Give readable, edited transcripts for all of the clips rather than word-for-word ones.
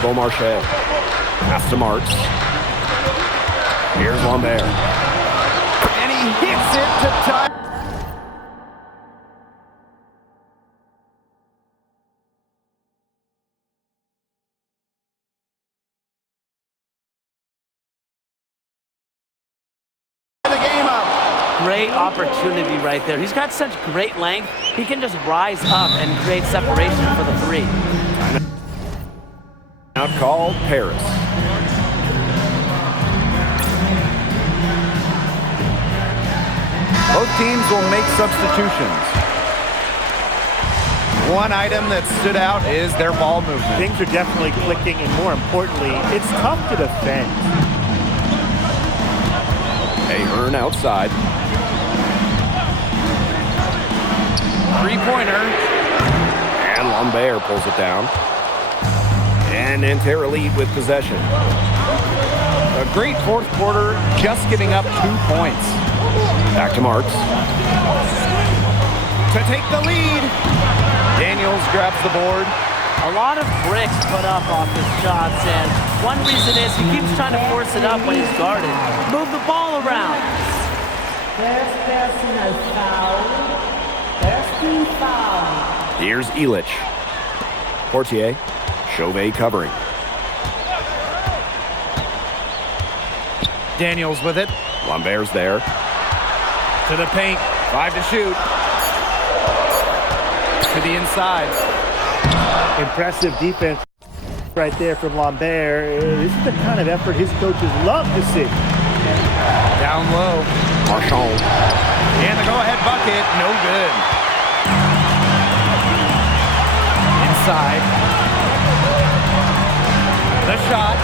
Beaumarchais. Pass to Marks. Here's Lambert. And he hits it to tie. Great opportunity right there. He's got such great length. He can just rise up and create separation for the three. Out called Paris. Both teams will make substitutions. One item that stood out is their ball movement. Things are definitely clicking, and more importantly, it's tough to defend. Ahern outside. Three-pointer. And Lambert pulls it down. And Nanterre lead with possession. A great fourth quarter, just giving up 2 points. Back to Marks. To take the lead. Daniels grabs the board. A lot of bricks put up off his shots, and one reason is he keeps trying to force it up when he's guarded. Move the ball around. There's personal foul. First team foul. Here's Illich. Portier. Chauvet covering. Daniels with it. Lambert's there. To the paint. 5 to shoot. To the inside. Impressive defense right there from Lambert. This is the kind of effort his coaches love to see. Down low. Marchand. And the go-ahead bucket, no good. Inside. The shot.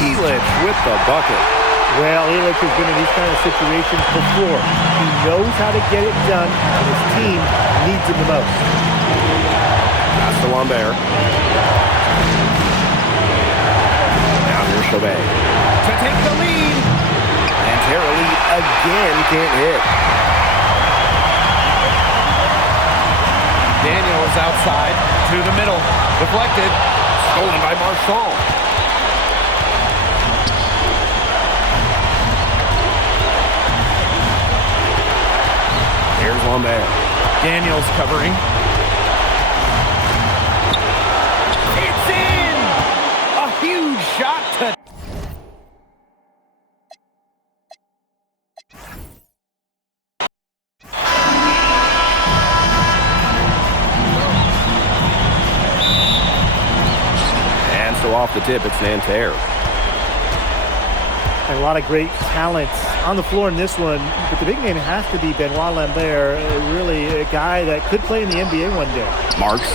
Illich with the bucket. Well, Illich has been in these kind of situations before. He knows how to get it done, and his team needs him the most. Pass to Lambert. Now here's Chauvet. To take the lead. Nanterre lead again, can't hit. Daniels outside to the middle. Deflected. Stolen by Marchand. Here's Lambert. Daniels covering. It's in! A huge shot to... And so off the tip, it's Nanterre. And a lot of great talent on the floor in this one, but the big name has to be Benoit Lambert, really a guy that could play in the NBA one day. Marks.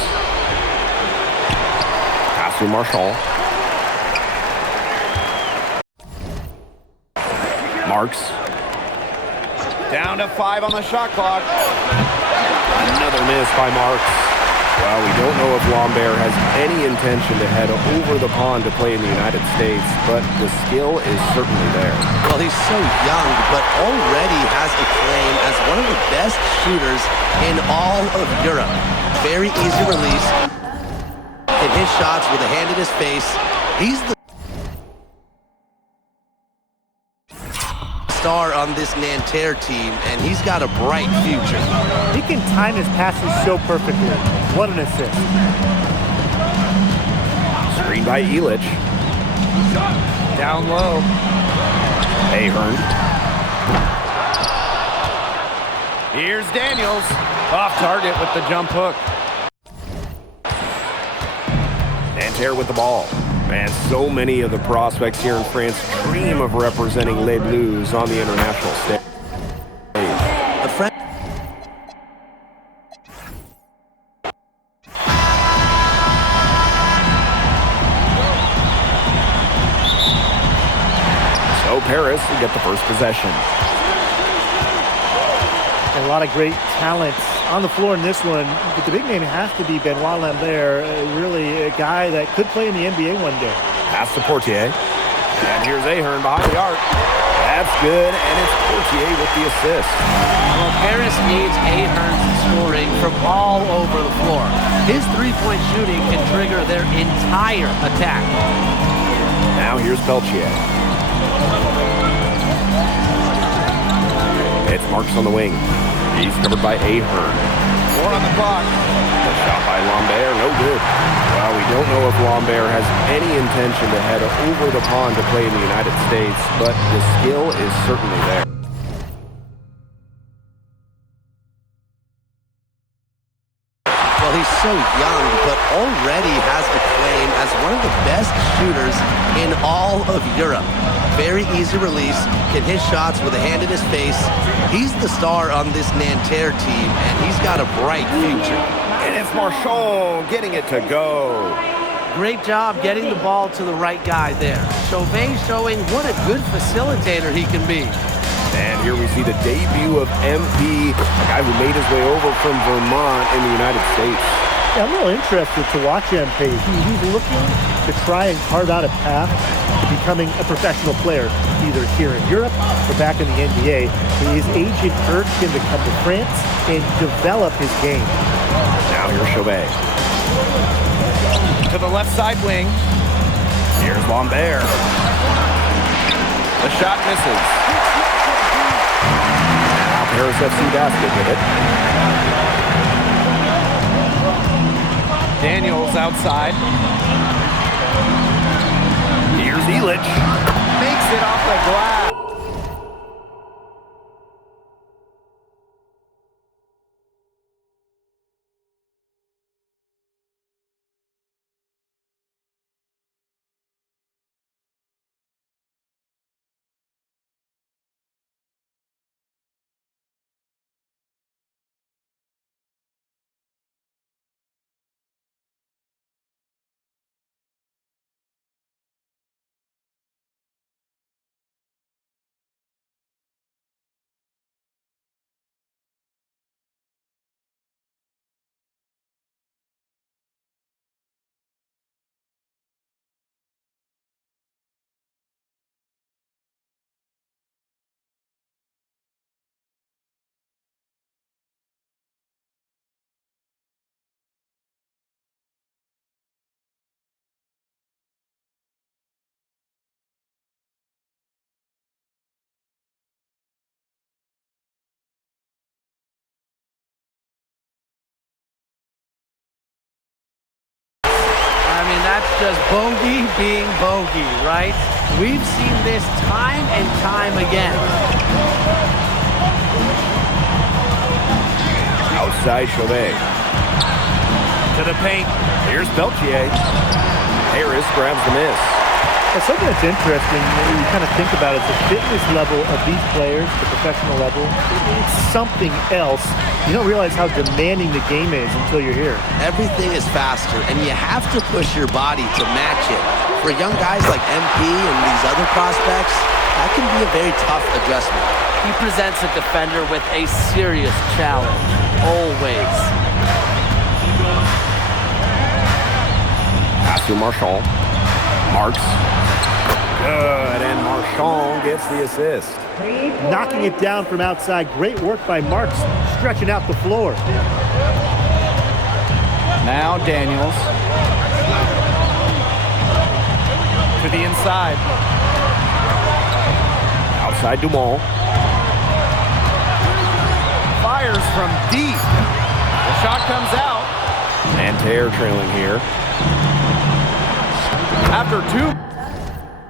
Pass to Marchand. Marks. Down to 5 on the shot clock. Another miss by Marks. Well, we don't know if Lambert has any intention to head over the pond to play in the United States, but the skill is certainly there. Well, he's so young, but already has a claim as one of the best shooters in all of Europe. Very easy release. Can hit shots with a hand in his face. He's the star on this Nanterre team, and he's got a bright future. He can time his passes so perfectly. What an assist. Screen by Illich. Down low. Ahern. Here's Daniels. Off target with the jump hook. Nanterre with the ball. Man, so many of the prospects here in France dream of representing Les Bleus on the international stage. The French So Paris will get the first possession. And a lot of great talent on the floor in this one, but the big name has to be Benoit Lambert, really a guy that could play in the NBA one day. Pass to Portier. And here's Ahern behind the arc. That's good, and it's Portier with the assist. Well, Paris needs Ahern's scoring from all over the floor. His three-point shooting can trigger their entire attack. Now here's Peltier. It's Marks on the wing. He's covered by Ahern. 4 on the clock. The shot by Lambert, no good. Well, we don't know if Lambert has any intention to head over the pond to play in the United States, but the skill is certainly there. Well, he's so young, but already has a claim as one of the best shooters in all of Europe. Very easy release, can hit shots with a hand in his face. He's the star on this Nanterre team, and he's got a bright future. And it's Marchand getting it to go. Great job getting the ball to the right guy there. Chauvet showing what a good facilitator he can be. And here we see the debut of MP, a guy who made his way over from Vermont in the United States. Yeah, I'm real interested to watch MP. He's looking to try and carve out a path to becoming a professional player, either here in Europe or back in the NBA. His agent urged him to come to France and develop his game. Now here's Chauvet. To the left side wing. Here's Lambert. The shot misses. Now Paris FC basket with it. Daniels outside. Here's Illich. Makes it off the glass. I mean, that's just bogey being bogey, right? We've seen this time and time again. Outside Chauvet. To the paint. Here's Peltier. Harris grabs the miss. It's something that's interesting when you kind of think about it, the fitness level of these players, the professional level, it's something else. You don't realize how demanding the game is until you're here. Everything is faster, and you have to push your body to match it. For young guys like MP and these other prospects, that can be a very tough adjustment. He presents a defender with a serious challenge, always. Pass to Marchand. Marks. Good, and Marchand gets the assist. Knocking it down from outside. Great work by Marks, stretching out the floor. Now Daniels. To the inside. Outside Dumont. Fires from deep. The shot comes out. Nanterre trailing here. After 2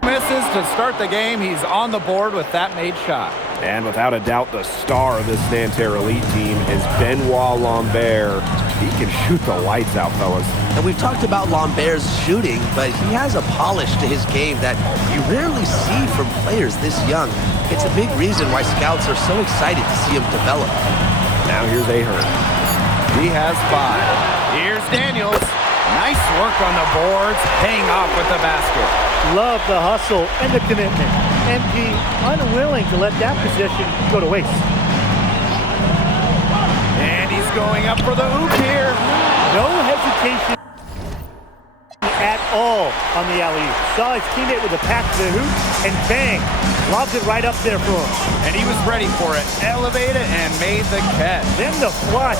misses to start the game, he's on the board with that made shot. And without a doubt, the star of this Nanterre elite team is Benoit Lambert. He can shoot the lights out, fellas. And we've talked about Lambert's shooting, but he has a polish to his game that you rarely see from players this young. It's a big reason why scouts are so excited to see him develop. Now here's Ahern. He has 5. Here's Daniels. Nice work on the boards, paying off with the basket. Love the hustle and the commitment. MP unwilling to let that position go to waste. And he's going up for the hoop here. No hesitation at all on the alley. Saw his teammate with a pass to the hoop, and bang, lobs it right up there for him. And he was ready for it. Elevated and made the catch. Then the flush.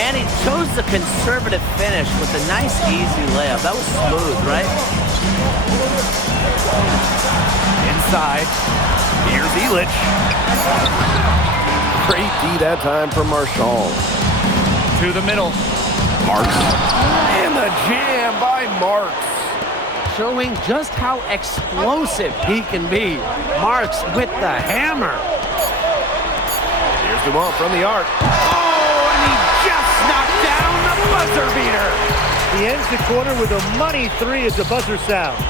And he chose the conservative finish with a nice, easy layup. That was smooth, right? Inside. Here's Elich. Great D that time from Marshall. To the middle. Marks. And the jam by Marks. Showing just how explosive he can be. Marks with the hammer. Here's Dumont from the arc. Oh, and he just knocked down the buzzer beater. He ends the quarter with a money three as the buzzer sounds.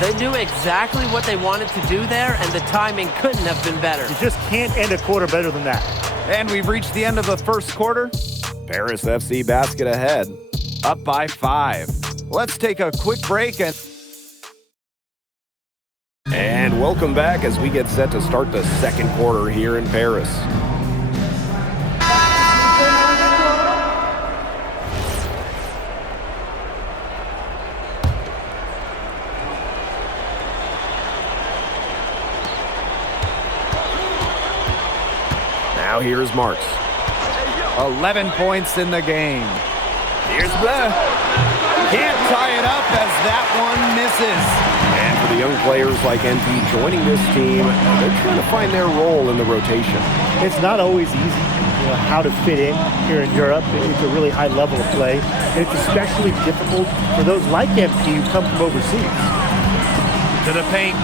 They knew exactly what they wanted to do there, and the timing couldn't have been better. You just can't end a quarter better than that. And we've reached the end of the first quarter. Paris FC basket ahead. Up by 5. Let's take a quick break And welcome back as we get set to start the second quarter here in Paris. Now here's Marks. 11 points in the game. Here's Bleh. Can't tie it up as that one misses. And for the young players like NP joining this team, they're trying to find their role in the rotation. It's not always easy, how to fit in here in Europe. It's a really high level of play. And it's especially difficult for those like MP who come from overseas. To the paint.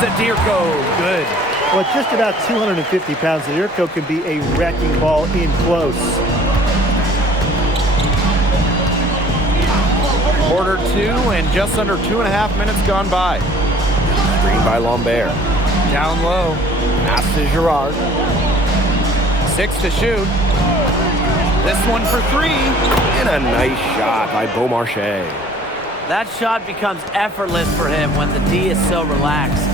Zadirko, good. Well, at just about 250 pounds, Zadirko can be a wrecking ball in close. Quarter 2 and just under 2.5 minutes gone by. Screen by Lambert. Down low. Pass to Girard. 6 to shoot. This one for 3. And a nice shot by Beaumarchais. That shot becomes effortless for him when the D is so relaxed.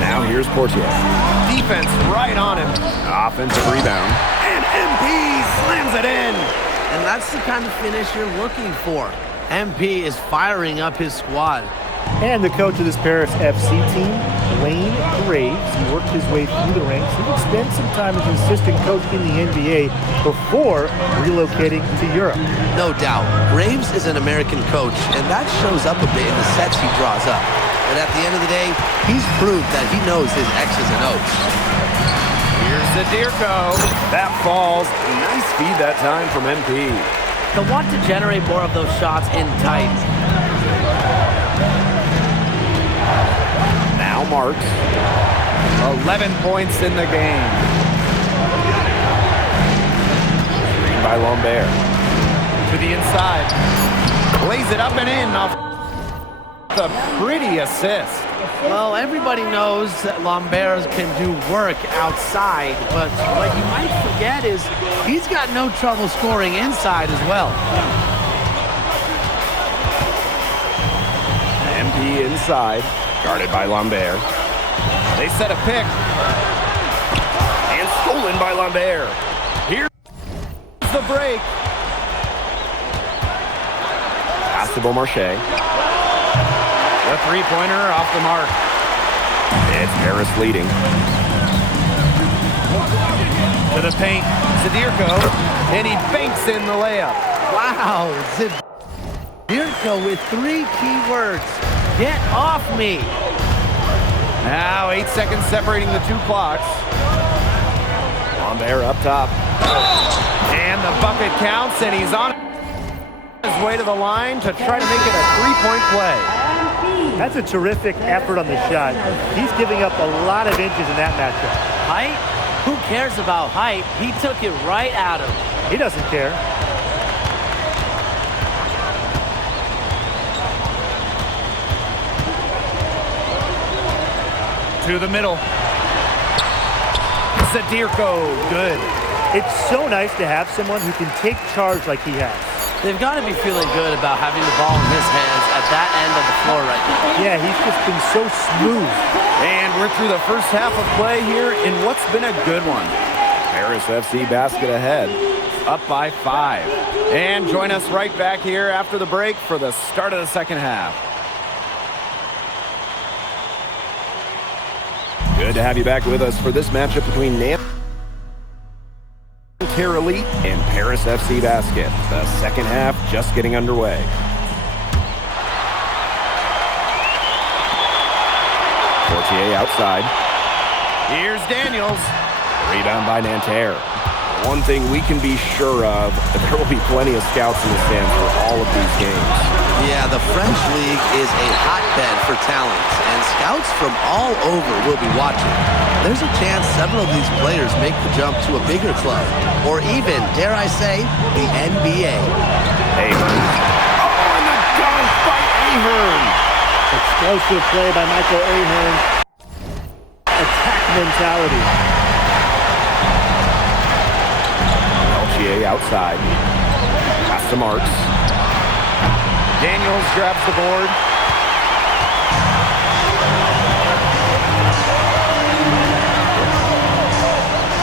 Now here's Portier. Defense right on him. Offensive rebound. And MP slams it in. And that's the kind of finish you're looking for. MP is firing up his squad. And the coach of this Paris FC team, Wayne Graves, he worked his way through the ranks. He would spend some time as an assistant coach in the NBA before relocating to Europe. No doubt. Graves is an American coach, and that shows up a bit in the sets he draws up. But at the end of the day, he's proved that he knows his X's and O's. Here's Zadirko. That falls. Nice feed that time from MP. They'll want to generate more of those shots in tight. Now Marks. 11 points in the game. Screen by Lambert. To the inside. Lays it up and in off the pretty assist. Well, everybody knows that Lambert can do work outside, but what you might forget is he's got no trouble scoring inside as well. MP inside. Guarded by Lambert. They set a pick. And stolen by Lambert. Here's the break. Pass to Beaumarchais. The three-pointer off the mark. It's Paris leading. To the paint. Zadirko. And he banks in the layup. Wow, Zadirko with 3 key words. Get off me. Now 8 seconds separating the 2 clocks. Lambert up top. And the bucket counts, and he's on his way to the line to try to make it a 3-point play. That's a terrific effort on the shot. He's giving up a lot of inches in that matchup. Height? Who cares about height? He took it right at him. He doesn't care. To the middle. Zadirko, good. It's so nice to have someone who can take charge like he has. They've got to be feeling good about having the ball in his hands at that end of the floor right now. Yeah, he's just been so smooth. And we're through the first half of play here in what's been a good one. Paris FC basket ahead. up by 5. And join us right back here after the break for the start of the second half. Good to have you back with us for this matchup between Nanterre Elite and Paris FC Basket. The second half just getting underway. Portier outside. Here's Daniels. Rebound by Nanterre. One thing we can be sure of, that there will be plenty of scouts in the stands for all of these games. Yeah, the French League is a hotbed for talent, and scouts from all over will be watching. There's a chance several of these players make the jump to a bigger club, or even, dare I say, the NBA. Ahern. Oh, and the dunk by Ahern. Explosive play by Michael Ahern. Attack mentality. Peltier outside. Pass to Marks. Daniels grabs the board.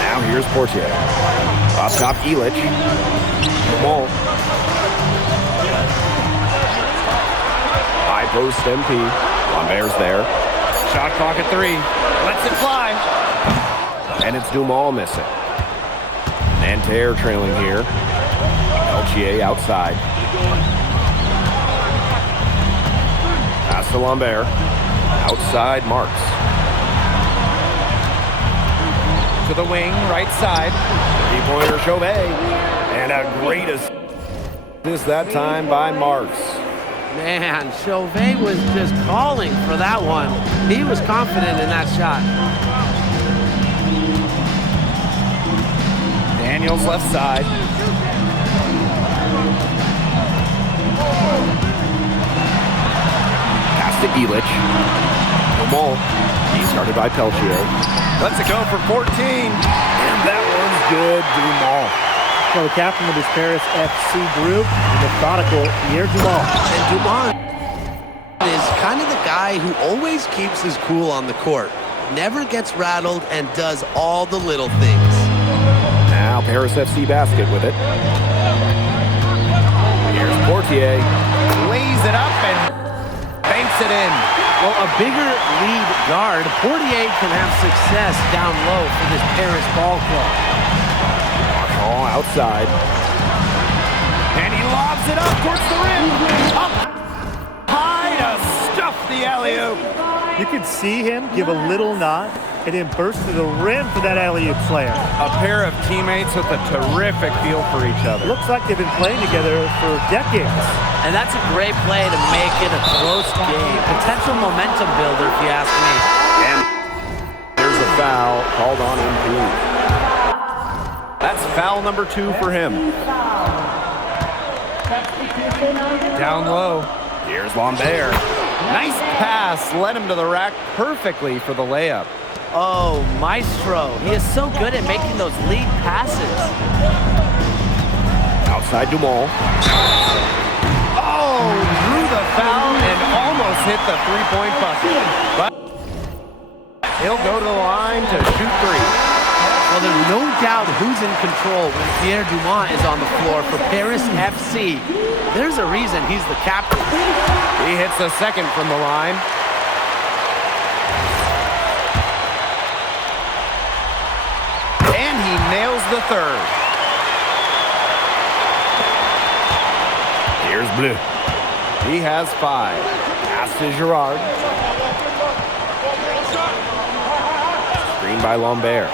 Now here's Portier. Up top, Illich. Ball. High post MP. Lambert's there. Shot clock at 3. Lets it fly. And it's Dumal missing. Nanterre trailing here. Peltier outside. Pass to Lambert. Outside, Marks. To the wing, right side. Three-pointer, Chauvet. And a great assist that time by Marks. Man, Chauvet was just calling for that one. He was confident in that shot. Daniels left side. Pass to Illich. Dumal. He started by Peltier. Lets it go for 14. And that one's good, Dumal. Well, the captain of this Paris FC group, methodical Pierre Dumal. And Dumont is kind of the guy who always keeps his cool on the court, never gets rattled, and does all the little things. Now Paris FC Basket with it. Here's Portier. Lays it up and banks it in. Well, a bigger lead guard, Portier can have success down low for this Paris ball club. Marchand outside. And he lobs it up towards the rim. Up high to stuff the alley-oop. You could see him give a little nod and then burst to the rim for that alley-oop slam. A pair of teammates with a terrific feel for each other. Looks like they've been playing together for decades. And that's a great play to make it a close game. Potential momentum builder, if you ask me. And there's a foul called on MP. That's foul number 2 for him. Down low. Here's Lambert. Nice pass. Led him to the rack perfectly for the layup. Oh, Maestro. He is so good at making those lead passes. Outside Dumal. Oh, drew the foul and almost hit the three-point bucket. But he'll go to the line to shoot 3. Well, there's no doubt who's in control when Pierre Dumont is on the floor for Paris FC. There's a reason he's the captain. He hits the second from the line. And he nails the third. Here's Bleu. He has 5. Pass to Girard. Screen by Lambert.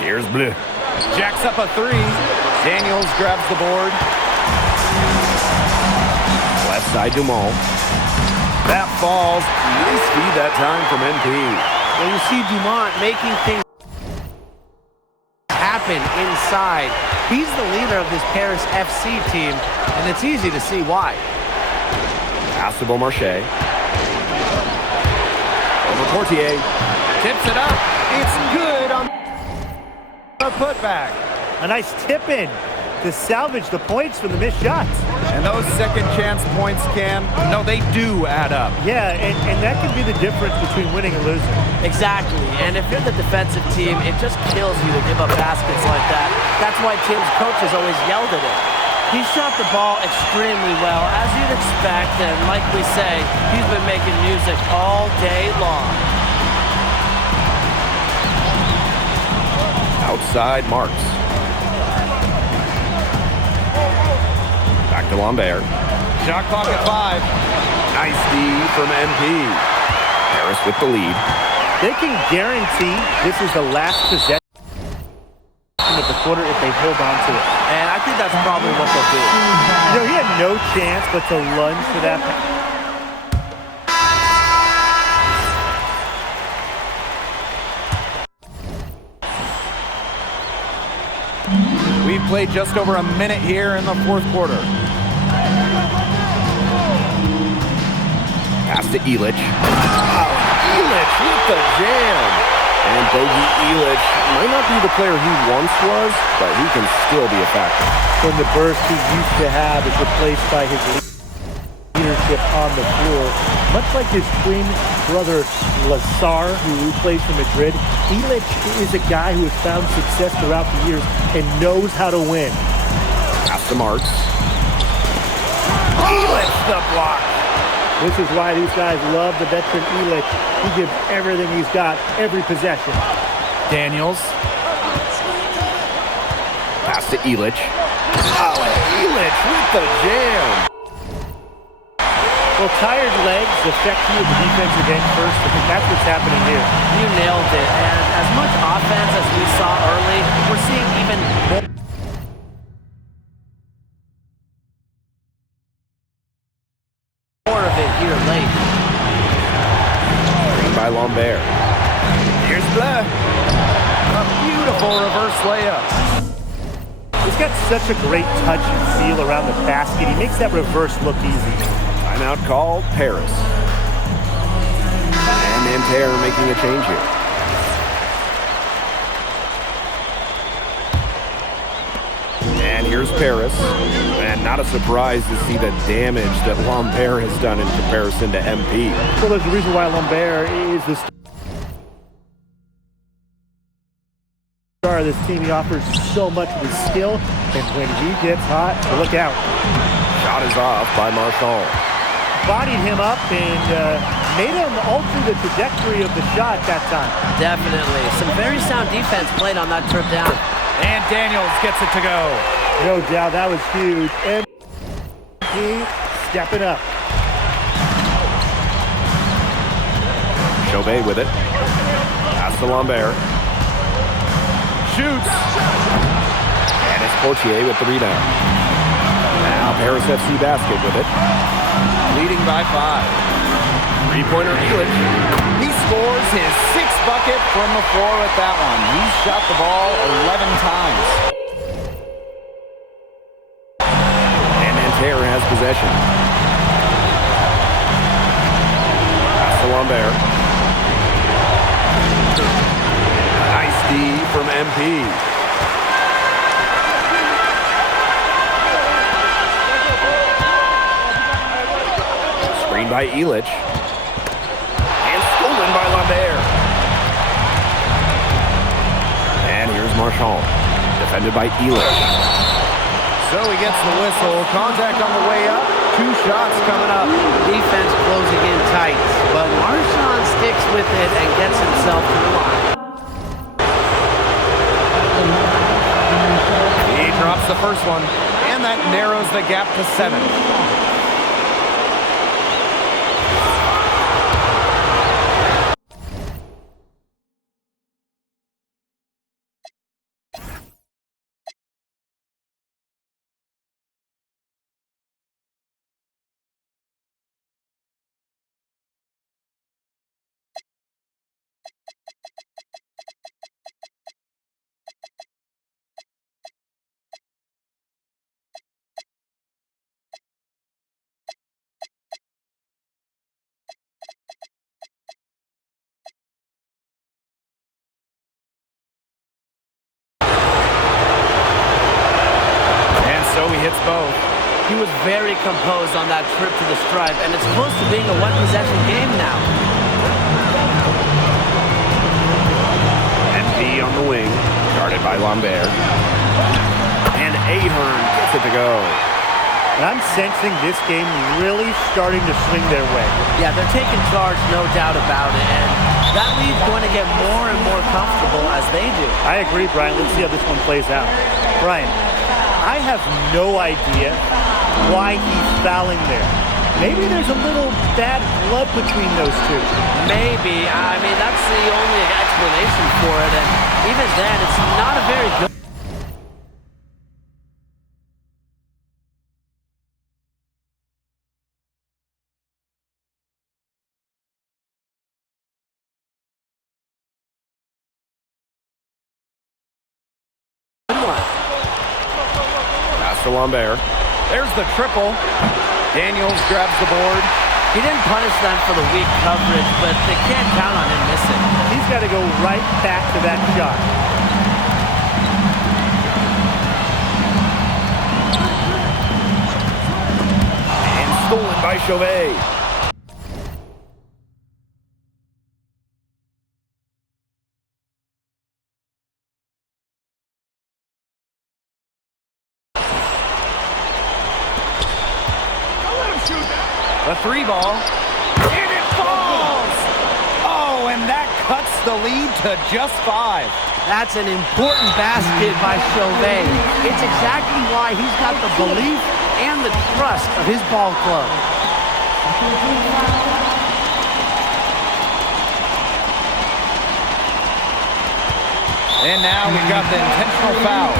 Here's Bleu. Jacks up a 3. Daniels grabs the board. Left side Dumal. That falls. Nice feed that time from MP. Well, you see Dumont making things happen inside. He's the leader of this Paris FC team, and it's easy to see why. Pass to Beaumarchais. Over Portier. Tips it up. It's good on a putback. A nice tip-in to salvage the points from the missed shots. And those second chance points, Cam, no, they do add up. Yeah, and that can be the difference between winning and losing. Exactly, and if you're the defensive team, it just kills you to give up baskets like that. That's why Tim's coaches always yelled at him. He shot the ball extremely well, as you'd expect, and like we say, he's been making music all day long. Outside Marks. Back to Lambert. Shot clock at 5. Nice D from MP. Harris with the lead. They can guarantee this is the last possession of the quarter if they hold on to it. And I think that's probably what they'll do. You know, he had no chance but to lunge for that. We've played just over a minute here in the fourth quarter. Pass to Elich. Oh, Elich with the jam. And Bogey Elich might not be the player he once was, but he can still be a factor. When the burst he used to have is replaced by his leadership on the floor. Much like his twin brother Lazar, who plays for Madrid, Elich is a guy who has found success throughout the years and knows how to win. Pass to Marks. Elich the block. This is why these guys love the veteran Elich. He gives everything he's got, every possession. Daniels. Pass to Elich. Oh, and Elich with the jam. Well, tired legs affect you at the defensive end first. I think that's what's happening here. You nailed it, and as much offense as we saw early, we're seeing even more of it here late. Screen by Lambert. Here's Bleu. A beautiful reverse layup. He's got such a great touch and feel around the basket. He makes that reverse look easy. Timeout called, Paris. And Nanterre making a change here. And here's Paris. And not a surprise to see the damage that Lambert has done in comparison to MP. Well, there's a reason why Lambert is the star of this team. He offers so much with his skill, and when he gets hot, look out. Shot is off by Marchand. Bodied him up and made him alter the trajectory of the shot that time. Definitely. Some very sound defense played on that trip down. And Daniels gets it to go. No doubt, that was huge. MP stepping up. Chauvet with it. Pass to Lambert. Shoots. And it's Poitier with the rebound. Now Paris FC basket with it. Leading by 5. Three-pointer Elich. He scores his 6th bucket from the floor at that one. He's shot the ball 11 times. And Nanterre has possession. Pass to Lambert. Nice D from MP. Screen by Elich. And stolen by Lambert. And here's Marchand. Defended by Elich. So he gets the whistle. Contact on the way up. 2 shots coming up. Defense closing in tight, but Marchand sticks with it and gets himself to the line. He drops the first one, and that narrows the gap to 7. So he hits both. He was very composed on that trip to the stripe, and it's close to being a one-possession game now. MP on the wing, guarded by Lambert. And Ahern gets it to go. And I'm sensing this game really starting to swing their way. Yeah, they're taking charge, no doubt about it, and that lead's going to get more and more comfortable as they do. I agree, Brian. Let's see how this one plays out. Brian, I have no idea why he's fouling there. Maybe there's a little bad blood between those two. Maybe. I mean, that's the only explanation for it, and even then, it's not a very good... Pass to Lambert. There's the triple. Daniels grabs the board. He didn't punish them for the weak coverage, but they can't count on him missing. He's got to go right back to that shot. And stolen by Chauvet. The three ball. And it falls! Oh, and that cuts the lead to just 5. That's an important basket by Chauvet. It's exactly why he's got the belief and the trust of his ball club. And now we've got the intentional foul.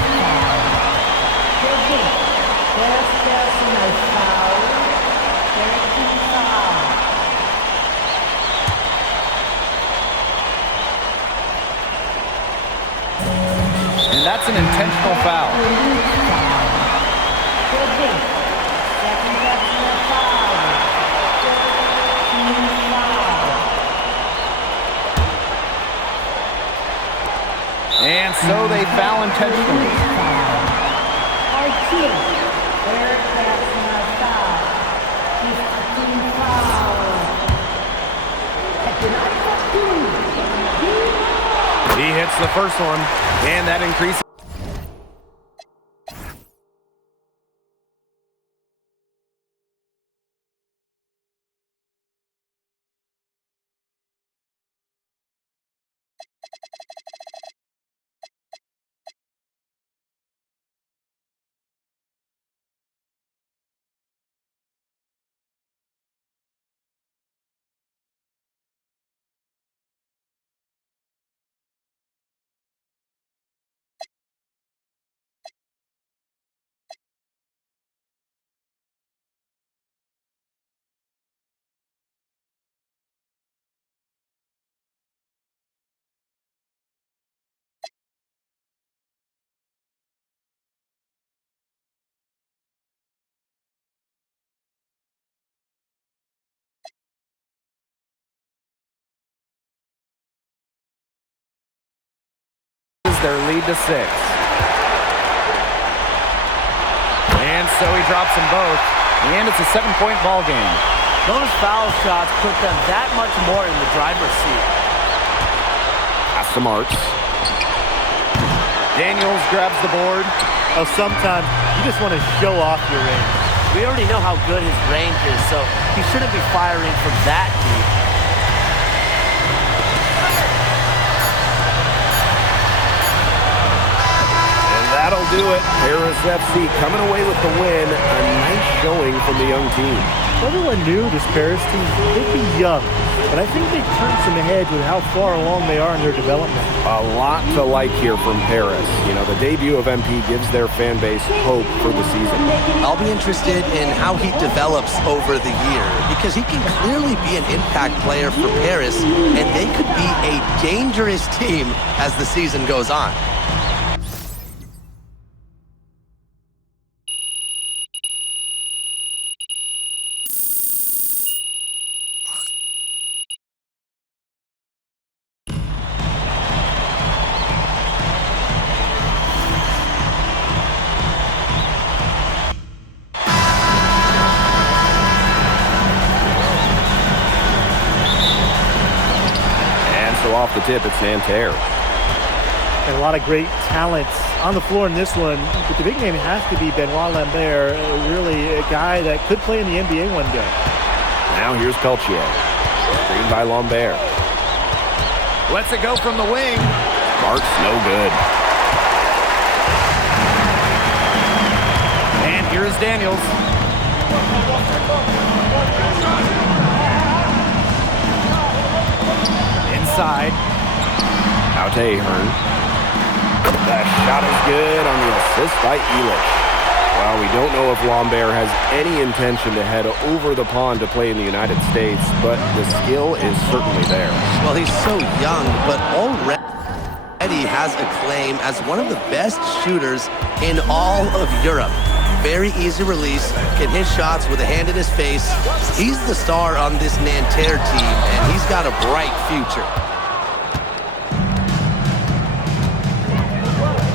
There's personal foul. 13 foul. And that's an intentional foul. Second personal foul. 13 foul. And so they foul intentionally. 14. Third personal foul. 15 foul. He hits the first one, and that increases. Their lead to 6. And so he drops them both, and it's a 7-point ball game. Those foul shots put them that much more in the driver's seat. Pass to Marks. Daniels grabs the board. Oh, sometimes you just want to show off your range. We already know how good his range is, so he shouldn't be firing from that deep. That'll do it. Paris FC coming away with the win. A nice showing from the young team. Everyone knew this Paris team, they'd be young, but I think they turned some heads with how far along they are in their development. A lot to like here from Paris. You know, the debut of MP gives their fan base hope for the season. I'll be interested in how he develops over the year, because he can clearly be an impact player for Paris, and they could be a dangerous team as the season goes on. tip, it's Nanterre. And a lot of great talent on the floor in this one. But the big name has to be Benoit Lambert, really a guy that could play in the NBA one day. Now here's Peltier. Screened by Lambert. Lets it go from the wing. Marks no good. And here's Daniels. Inside. Out to Ahern. That shot is good on the assist by Elich. Well, we don't know if Lambert has any intention to head over the pond to play in the United States, but the skill is certainly there. Well, he's so young, but already has a claim as one of the best shooters in all of Europe. Very easy release, can hit shots with a hand in his face. He's the star on this Nanterre team, and he's got a bright future.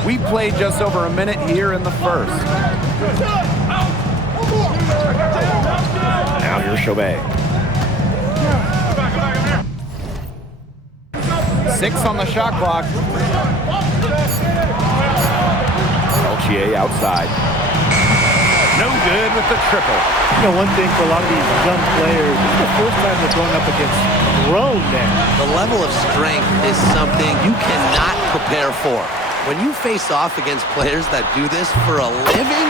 We played just over a minute here in the first. Now here's Chauvet. 6 on the shot clock. Peltier outside. No good with the triple. You know, one thing for a lot of these young players, this is the first time they're going up against grown men. The level of strength is something you cannot prepare for. When you face off against players that do this for a living,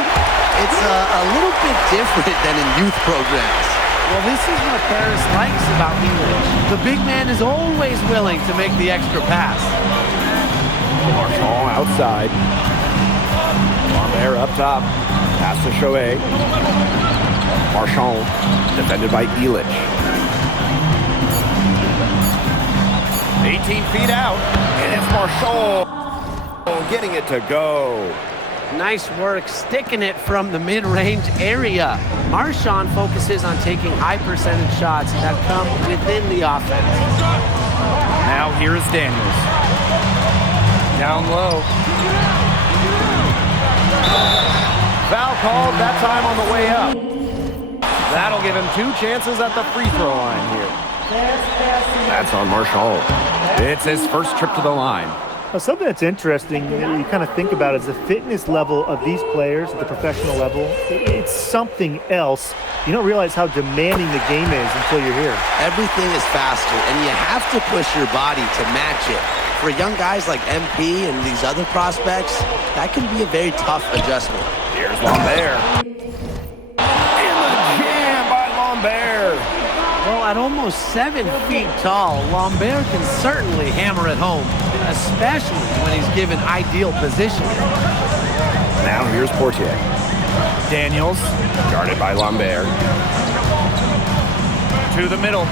it's a little bit different than in youth programs. Well, this is what Paris likes about English. The big man is always willing to make the extra pass. Marchand outside. Lambert up top. Pass to Chauvet. Marchand defended by Elich. 18 feet out. And it's Marchand getting it to go. Nice work sticking it from the mid-range area. Marchand focuses on taking high percentage shots that come within the offense. Now here's Daniels. Down low. Foul called, that time on the way up. That'll give him 2 chances at the free throw line here. That's on Marchand. It's his first trip to the line. Now, something that's interesting, you kind of think about is the fitness level of these players at the professional level. It's something else. You don't realize how demanding the game is until you're here. Everything is faster, and you have to push your body to match it. For young guys like MP and these other prospects, that can be a very tough adjustment. Here's Lambert. And the jam by Lambert. Well, at almost 7 feet tall, Lambert can certainly hammer it home, especially when he's given ideal positioning. Now here's Portier. Daniels Guarded by Lambert. to the middle.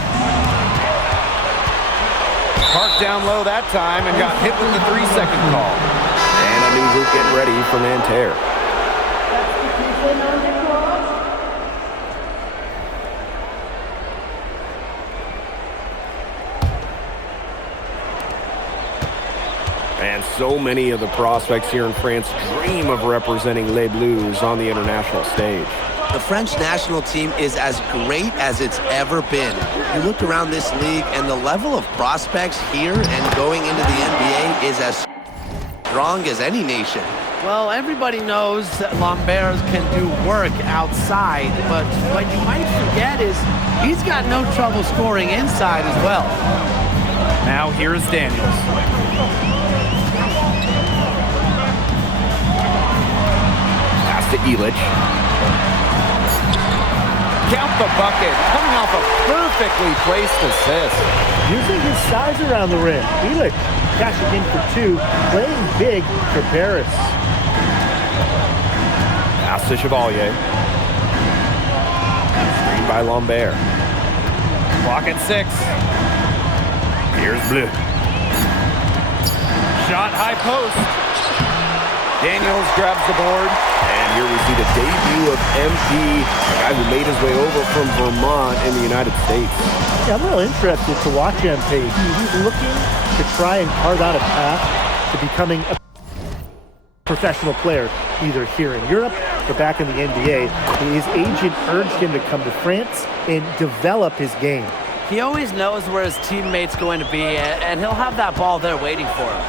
Parked down low that time and got hit with the 3-second call. And a new group getting ready for Nanterre. And so many of the prospects here in France dream of representing Les Bleus on the international stage. The French national team is as great as it's ever been. You look around this league and the level of prospects here and going into the NBA is as strong as any nation. Well, everybody knows that Lambert can do work outside, but what you might forget is he's got no trouble scoring inside as well. Now here's Daniels. Pass to Elich. Count the bucket, coming off a perfectly placed assist. Using his size around the rim. Elich cashing in for 2, playing big for Paris. Pass to Chevalier. Screened by Lambert. Clock at 6. Here's Bleu. Shot high post. Daniels grabs the board. And here we see the debut of MP, a guy who made his way over from Vermont in the United States. Yeah, I'm real interested to watch MP. He's looking to try and carve out a path to becoming a professional player, either here in Europe or back in the NBA. His agent urged him to come to France and develop his game. He always knows where his teammate's going to be, and he'll have that ball there waiting for him.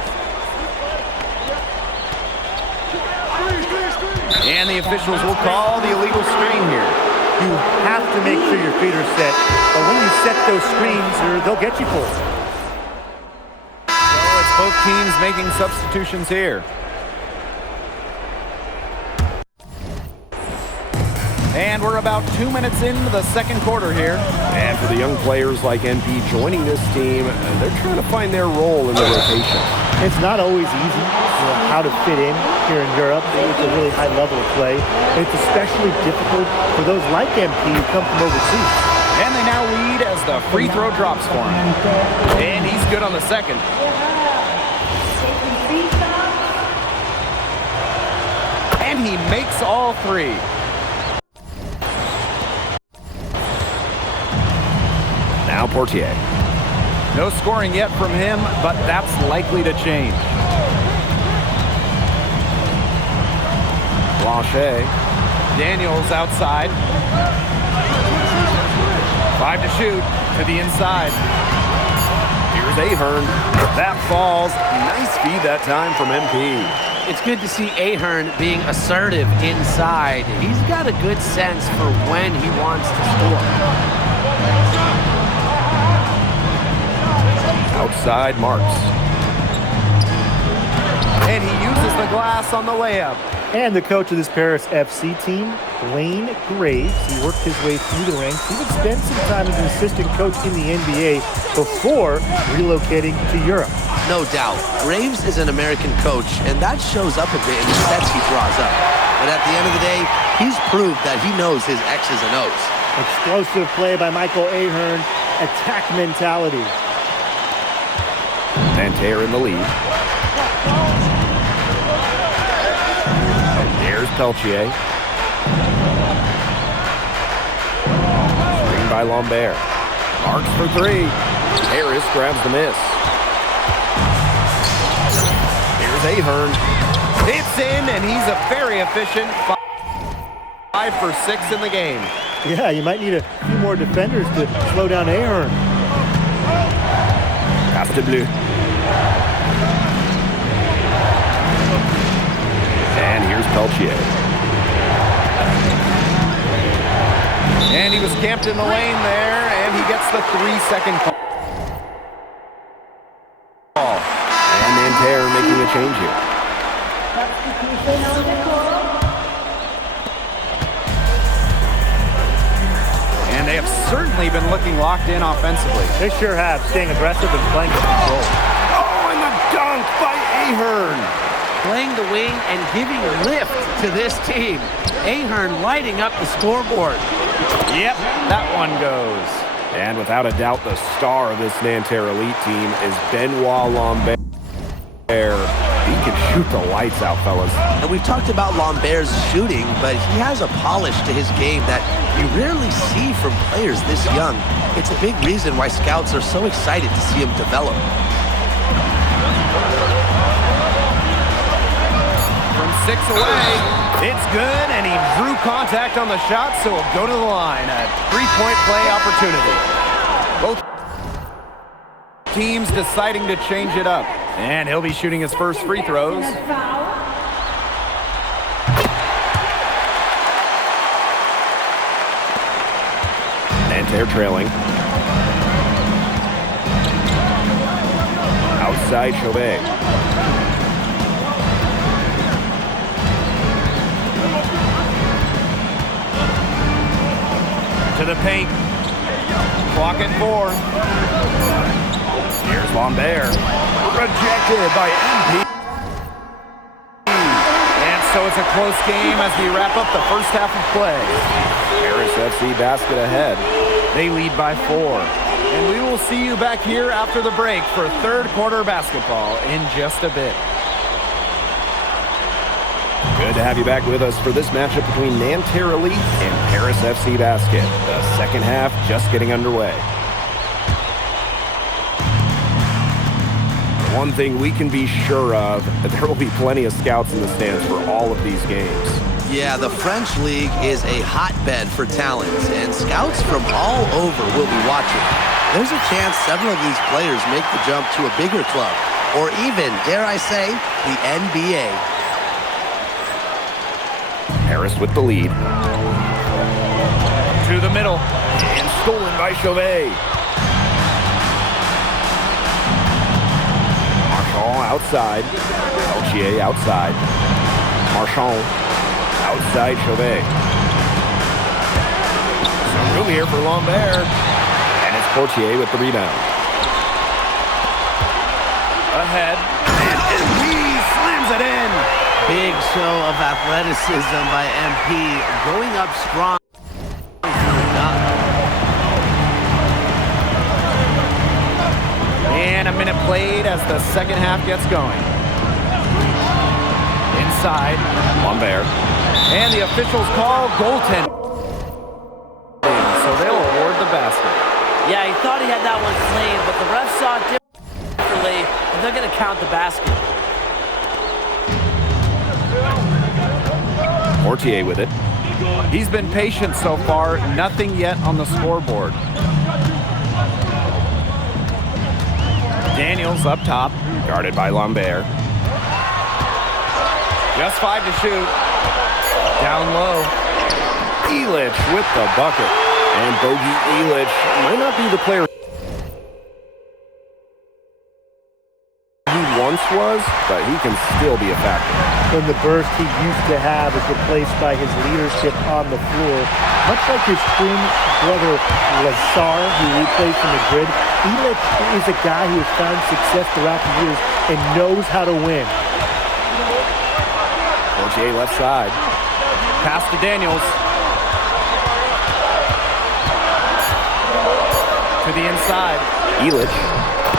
And the officials will call the illegal screen here. You have to make sure your feet are set. But when you set those screens, they'll get you for it. So it's both teams making substitutions here. And we're about 2 minutes into the second quarter here. And for the young players like NP joining this team, they're trying to find their role in the rotation. It's not always easy, how to fit in here in Europe. It's a really high level of play. It's especially difficult for those like MP who come from overseas. And they now lead as the free throw drops for him. And he's good on the second. And he makes all three. Now Portier. No scoring yet from him, but that's likely to change. Blanchet. Daniels outside. 5 to shoot to the inside. Here's Ahern. That falls. Nice feed that time from MP. It's good to see Ahern being assertive inside. He's got a good sense for when he wants to score. Outside Marks. And he uses the glass on the layup. And the coach of this Paris FC team, Blaine Graves, he worked his way through the ranks. He would spend some time as an assistant coach in the NBA before relocating to Europe. No doubt. Graves is an American coach, and that shows up a bit in the sets he draws up. But at the end of the day, he's proved that he knows his X's and O's. Explosive play by Michael Ahern. Attack mentality. Nanterre in the lead. And there's Peltier. Screen by Lambert. Marks for three. Harris grabs the miss. Here's Ahern. It's in, and he's a very efficient 5 for 6 in the game. Yeah, you might need a few more defenders to slow down Ahern. Pass to Bleu. And here's Peltier. And he was camped in the lane there, and he gets the 3-second call. And Nanterre making a change here. Substitution on the court. And they have certainly been looking locked in offensively. They sure have, staying aggressive and playing with control. Oh, and the dunk by Ahern. Playing the wing and giving lift to this team. Ahern lighting up the scoreboard. Yep, that one goes. And without a doubt, the star of this Nanterre Elite team is Benoit Lambert. He can shoot the lights out, fellas. And we've talked about Lambert's shooting, but he has a polish to his game that you rarely see from players this young. It's a big reason why scouts are so excited to see him develop. From 6 away, it's good, and he drew contact on the shot, so he'll go to the line. A 3-point play opportunity. Both teams deciding to change it up. And he'll be shooting his first free throws. Nanterre trailing. Outside Chauvet. To the paint. Clock at 4. Here's Lambert. Rejected by MP. And so it's a close game as we wrap up the first half of play. Paris FC basket ahead. They lead by 4. And we will see you back here after the break for third quarter basketball in just a bit. Good to have you back with us for this matchup between Nanterre Elite and Paris FC Basket. The second half just getting underway. One thing we can be sure of, there will be plenty of scouts in the stands for all of these games. Yeah, the French league is a hotbed for talent, and scouts from all over will be watching. There's a chance several of these players make the jump to a bigger club, or even, dare I say, the NBA. Harris with the lead. To the middle. And stolen by Chauvet. Marchand outside. Peltier outside. Marchand outside Chauvet. Some room here for Lambert. And it's Portier with the rebound. Ahead. And he slams it in. Big show of athleticism by MP, going up strong. And a minute played as the second half gets going. Inside. Lambert. And the officials call goaltending. So they'll award the basket. Yeah, he thought he had that one clean, but the ref saw it differently, and they're going to count the basket. Portier with it. He's been patient so far, nothing yet on the scoreboard. Daniels up top. Guarded by Lambert. Just 5 to shoot. Down low. Elich with the bucket. And Bogey Elich might not be the player he once was, but he can still be a factor. When the burst he used to have is replaced by his leadership on the floor. Much like his twin brother Lazar, who we played from Madrid, Elich is a guy who has found success throughout the years and knows how to win. Portier left side. Pass to Daniels. To the inside. Elich.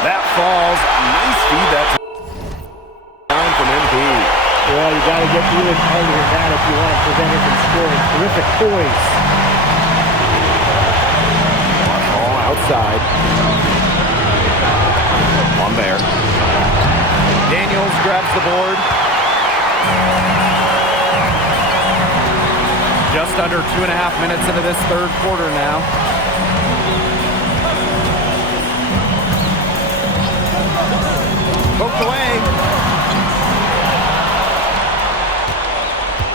That falls. Nice feed that time from MP. Well, you got to get Elich harder than that if you want to prevent him from scoring. Terrific poise. All outside. Lambert. Daniels grabs the board. Just under 2.5 minutes into this third quarter now. Poked away.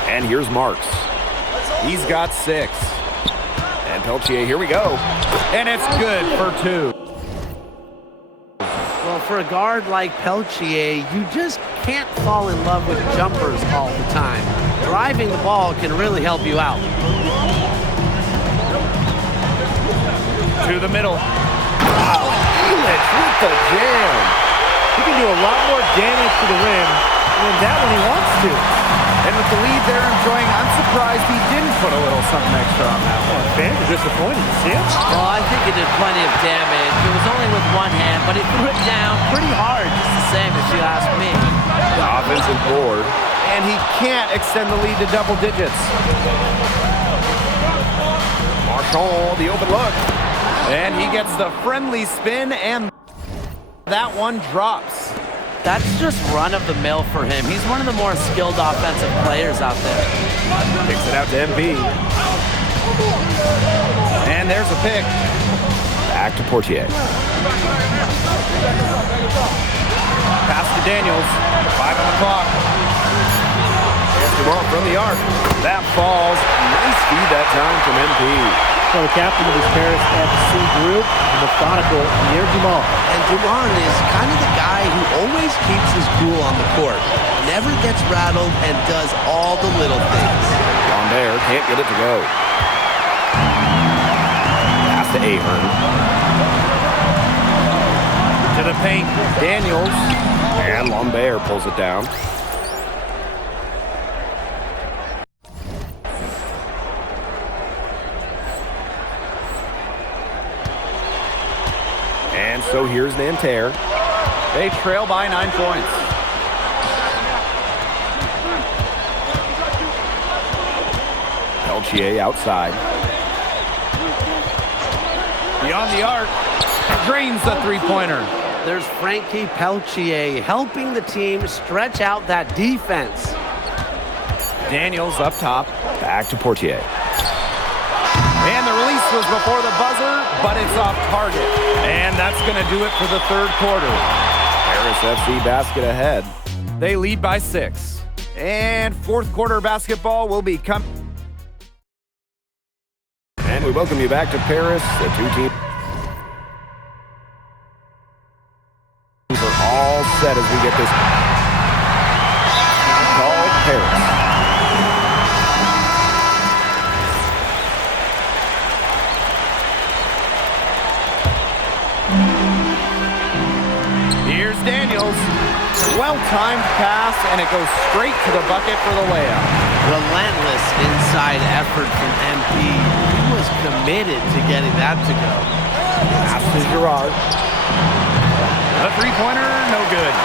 And here's Marks. He's got 6. And Peltier, here we go. And it's good for 2. Well, for a guard like Peltier, you just can't fall in love with jumpers all the time. Driving the ball can really help you out. To the middle. Wow, Elich with the jam. He can do a lot more damage to the rim than that when he wants to. And with the lead they're enjoying, I'm surprised he didn't put a little something extra on that one. Fans are disappointed. You see it? Well, I think he did plenty of damage. It was only with one hand, but he threw it down pretty hard, just the same if you ask me. The offensive board. And he can't extend the lead to double digits. Marchand, the open look. And he gets the friendly spin, and that one drops. That's just run-of-the-mill for him. He's one of the more skilled offensive players out there. Kicks it out to MP. And there's a pick. Back to Portier. Pass to Daniels. 5 on the clock. Here's Dumont from the arc. That falls. Nice feed that time from MP. Well, the captain of this Paris FC group, methodical Pierre Dumont. And Dumont is kind of the guy who always keeps his cool on the court. Never gets rattled and does all the little things. Lambert can't get it to go. Pass to Ahern. To the paint. Daniels. And Lambert pulls it down. And so here's Nanterre. They trail by 9 points. Peltier outside. Beyond the arc. Drains the three-pointer. There's Frankie Peltier helping the team stretch out that defense. Daniels up top. Back to Portier. And the release was before the buzzer, but it's off target. And that's going to do it for the third quarter. Paris FC basket ahead. They lead by 6. And fourth quarter basketball will be coming. And we welcome you back to Paris. The two teams are all set as we get this call Paris. Here's Daniels. Well-timed pass, and it goes straight to the bucket for the layup. Relentless inside effort from MP. He was committed to getting that to go. Pass to Girard. The three-pointer, no good.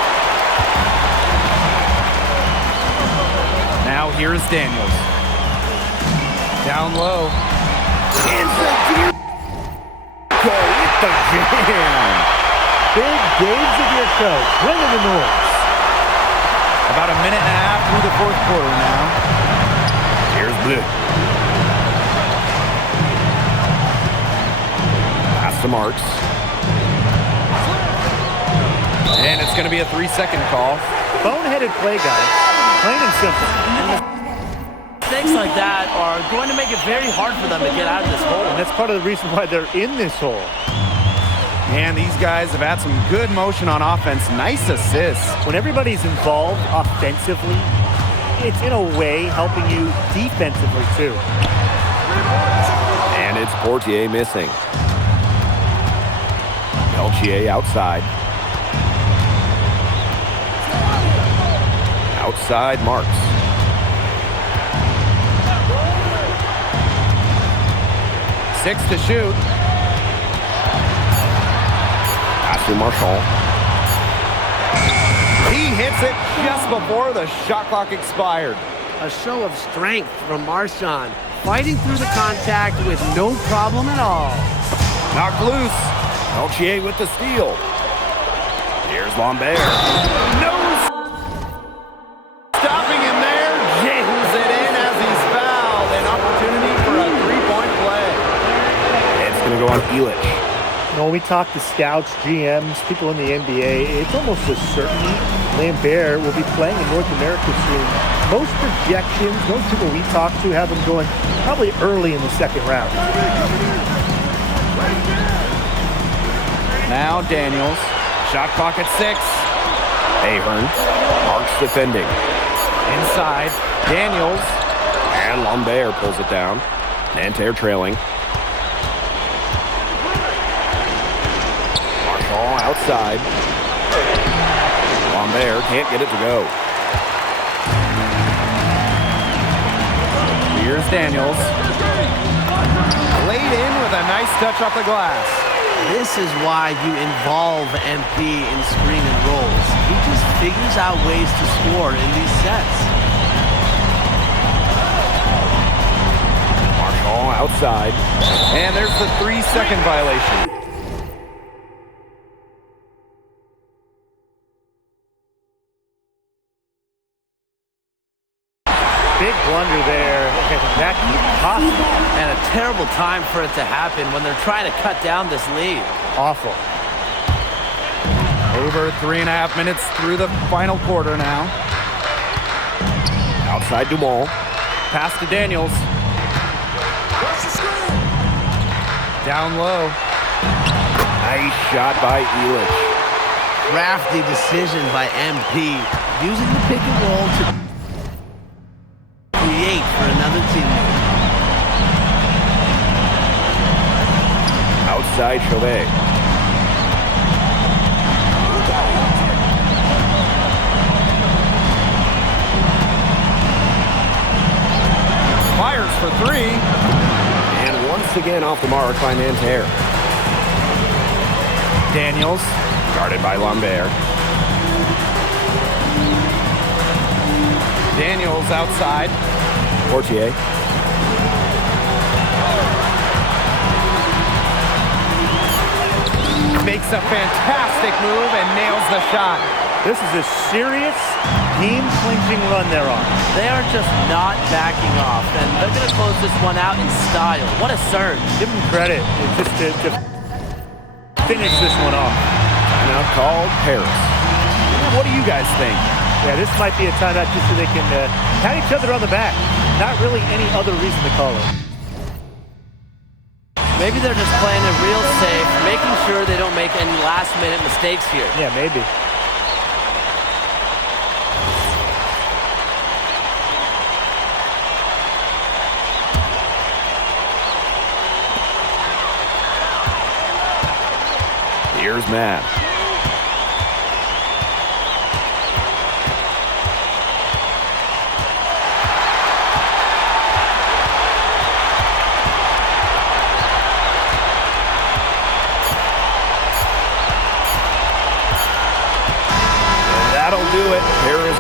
Now here's Daniels. Down low. Go with the jam. Big Dave Zavierko, bringing the noise. About a minute and a half through the fourth quarter now. Here's Bleu. Pass to Marks. And it's going to be a 3-second call. Boneheaded play, guys. Plain and simple. Mistakes like that are going to make it very hard for them to get out of this hole. And that's part of the reason why they're in this hole. And these guys have had some good motion on offense. Nice assists. When everybody's involved offensively, it's in a way helping you defensively too. And it's Portier missing. Peltier outside. Outside Marks. Six to shoot. Pass to Marchand. He hits it just before the shot clock expired. A show of strength from Marchand, fighting through the contact with no problem at all. Knocked loose. Peltier with the steal. Here's Lambert. No stopping him there. Jams it in as he's fouled. An opportunity for a three-point play. It's going to go on Elich. You know, when we talk to scouts, GMs, people in the NBA, it's almost a certainty Lambert will be playing in North America soon. Most projections, most people we talk to have him going probably early in the second round. Now Daniels. Shot clock at 6. Ahern. Marks defending. Inside. Daniels. And Lambert pulls it down. Nanterre trailing. Marchand outside. Lambert can't get it to go. Here's Daniels. Laid in with a nice touch off the glass. This is why you involve MP in screen and rolls. He just figures out ways to score in these sets. Marchand outside. And there's the 3-second violation. Big blunder there, and that could be possible. And a terrible time for it to happen when they're trying to cut down this lead. Awful. Over 3.5 minutes through the final quarter now. Outside Dumont. Pass to Daniels. Down low. Nice shot by Elich. Crafty decision by MP, using the pick and roll to create for another teammate. Outside Chauvet. Fires for 3. And once again off the mark by Nanterre. Daniels. Guarded by Lambert. Daniels outside. Portier. Makes a fantastic move and nails the shot. This is a serious game-clinching run they're on. They are just not backing off, and they're going to close this one out in style. What a surge. Give them credit just to finish this one off. Timeout called Paris. What do you guys think? Yeah, this might be a timeout just so they can pat each other on the back. Not really any other reason to call it. Maybe they're just playing it real safe, making sure they don't make any last-minute mistakes here. Yeah, maybe. Here's Matt. That'll do it. Paris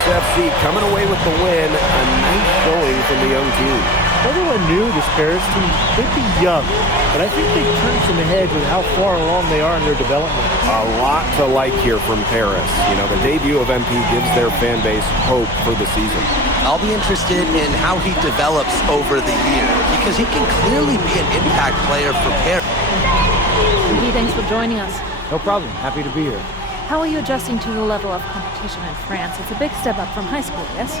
FC coming away with the win. A nice showing from the young team. Everyone knew this Paris team, they'd be young, but I think they've turned some heads with how far along they are in their development. A lot to like here from Paris. You know, the debut of MP gives their fan base hope for the season. I'll be interested in how he develops over the year because he can clearly be an impact player for Paris. MP, thanks for joining us. No problem. Happy to be here. How are you adjusting to the level of competition in France? It's a big step up from high school, yes?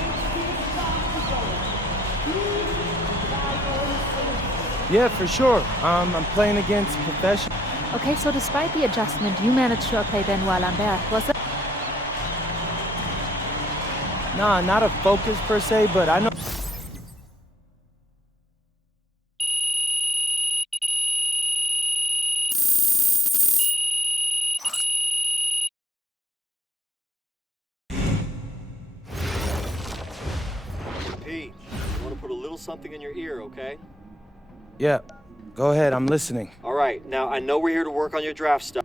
Yeah, for sure. I'm playing against professionals. Okay, so despite the adjustment, you managed to outplay Benoit Lambert. Was that? Nah, not a focus per se, but I know. Pete, I want to put a little something in your ear, okay? Yeah, go ahead. I'm listening. All right, now I know we're here to work on your draft stuff.